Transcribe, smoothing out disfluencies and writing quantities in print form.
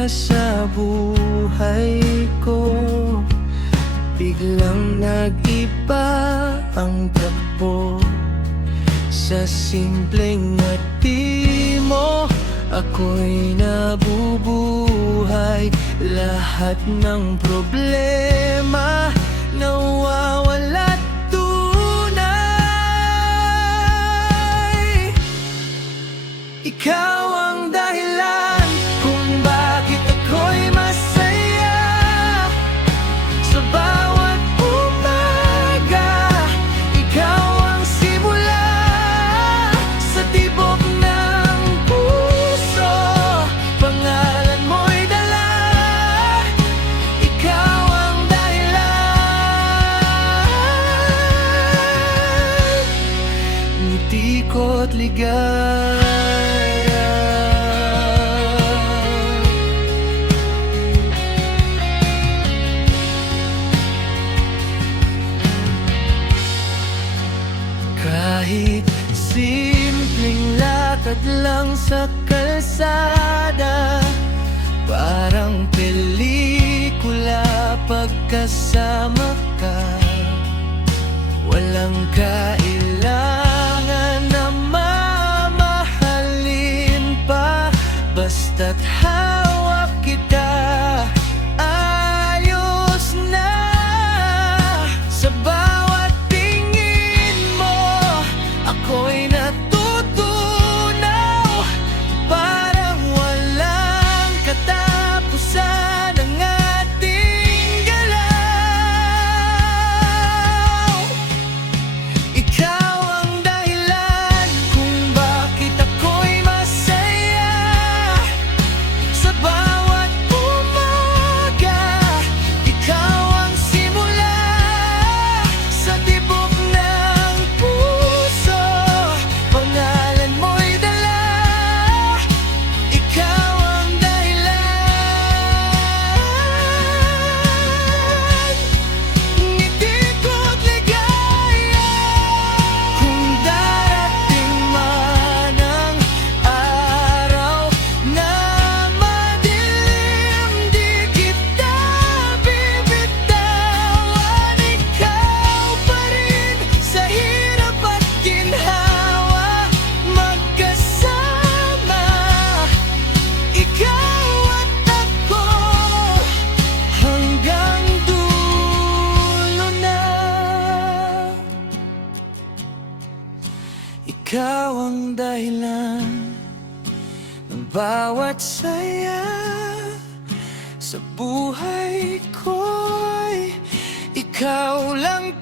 ka sa buhay ko. Biglang nag-iba ang takbo. Sa simpleng ngiti mo, ako'y nabubuhay. Lahat ng problema nawawala't tunay. Ikaw ang dahilan kung bakit ako'y masaya. Sa bawat umaga, ikaw ang simula. Sa tibok ng puso, pangalan mo'y dala. Ikaw ang dahilan, ngiti ko't ligaya. Kahit simpleng lakad lang sa kalsada, parang pelikula pagkasama ka. Walang kailangan na mamahalin pa, basta't hawak kita, ayos na. Sa bawat tingin mo, ako'y natutunaw. Parang walang katapusan ang ating galaw. Ikaw ang dahilan kung bakit ako'y masaya. Sa bawat umaga, ikaw ang simula. Sa tibok ng puso, pangalan mo'y dala. Ikaw ang dahilan, ngiti ko't ligaya. Kung darating man ang araw na madilim, di kita bibitawan. Ikaw pa rin sa hirap at ginhawa, magkasama. Ikaw at ako hanggang dulo na. Ikaw ang dahilan ng bawat saya sa buhay ko'y ikaw lang